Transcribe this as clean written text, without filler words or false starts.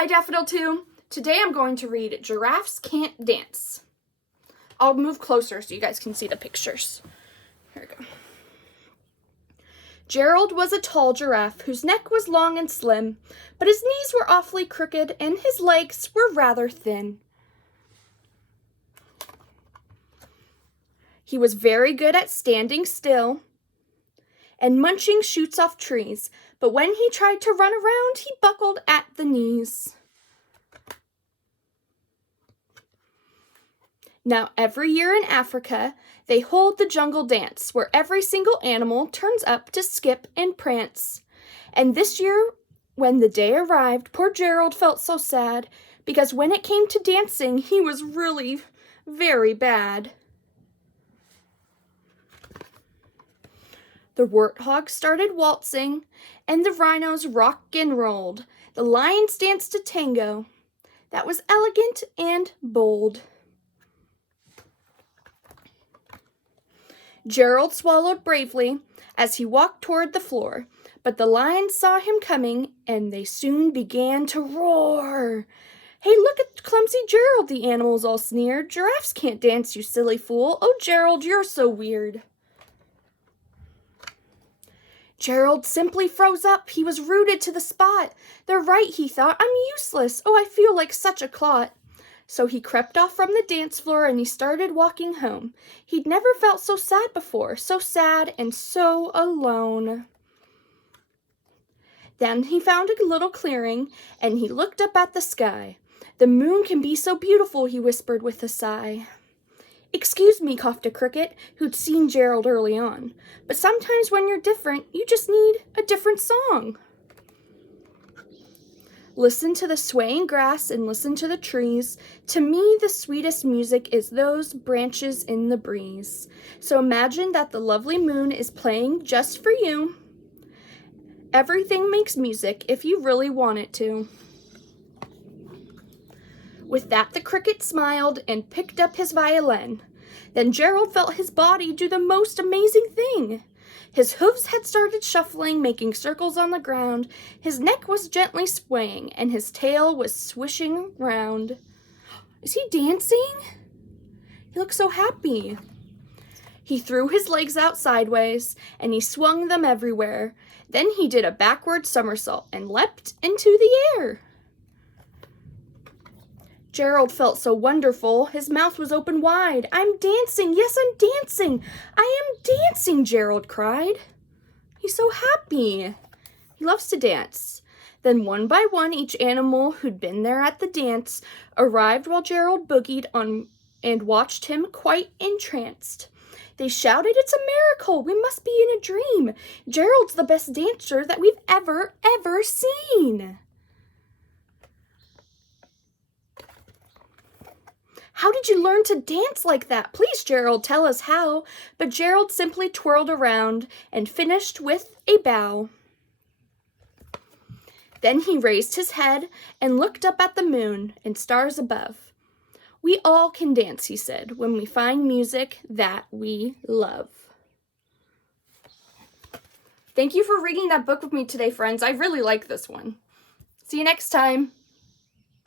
Hi, Daffodil 2. Today I'm going to read Giraffes Can't Dance. I'll move closer so you guys can see the pictures. Here we go. Gerald was a tall giraffe whose neck was long and slim, but his knees were awfully crooked and his legs were rather thin. He was very good at standing still and munching shoots off trees, but when he tried to run around, he buckled at the knees. Now, every year in Africa, they hold the jungle dance, where every single animal turns up to skip and prance. And this year, when the day arrived, poor Gerald felt so sad, because when it came to dancing, he was really very bad. The warthogs started waltzing, and the rhinos rock and rolled. The lions danced a tango that was elegant and bold. Gerald swallowed bravely as he walked toward the floor, but the lions saw him coming, and they soon began to roar. "Hey, look at clumsy Gerald," the animals all sneered. "Giraffes can't dance, you silly fool. Oh, Gerald, you're so weird." Gerald simply froze up. He was rooted to the spot. "They're right," he thought. "I'm useless. Oh, I feel like such a clot." So he crept off from the dance floor and he started walking home. He'd never felt so sad before, so sad and so alone. Then he found a little clearing and he looked up at the sky. "The moon can be so beautiful," he whispered with a sigh. "Excuse me," coughed a cricket who'd seen Gerald early on, "but sometimes when you're different, you just need a different song. Listen to the swaying grass and listen to the trees. To me, the sweetest music is those branches in the breeze. So imagine that the lovely moon is playing just for you. Everything makes music if you really want it to." With that, the cricket smiled and picked up his violin. Then Gerald felt his body do the most amazing thing. His hooves had started shuffling, making circles on the ground. His neck was gently swaying, and his tail was swishing round. Is he dancing? He looks so happy. He threw his legs out sideways, and he swung them everywhere. Then he did a backward somersault and leapt into the air. Gerald felt so wonderful, his mouth was open wide. "I'm dancing, yes, I'm dancing. I am dancing," Gerald cried. He's so happy. He loves to dance. Then one by one, each animal who'd been there at the dance arrived while Gerald boogied on and watched him quite entranced. They shouted, "It's a miracle! We must be in a dream! Gerald's the best dancer that we've ever seen!" "How did you learn to dance like that? Please, Gerald, tell us how." But Gerald simply twirled around and finished with a bow. Then he raised his head and looked up at the moon and stars above. "We all can dance," he said, "when we find music that we love." Thank you for reading that book with me today, friends. I really like this one. See you next time.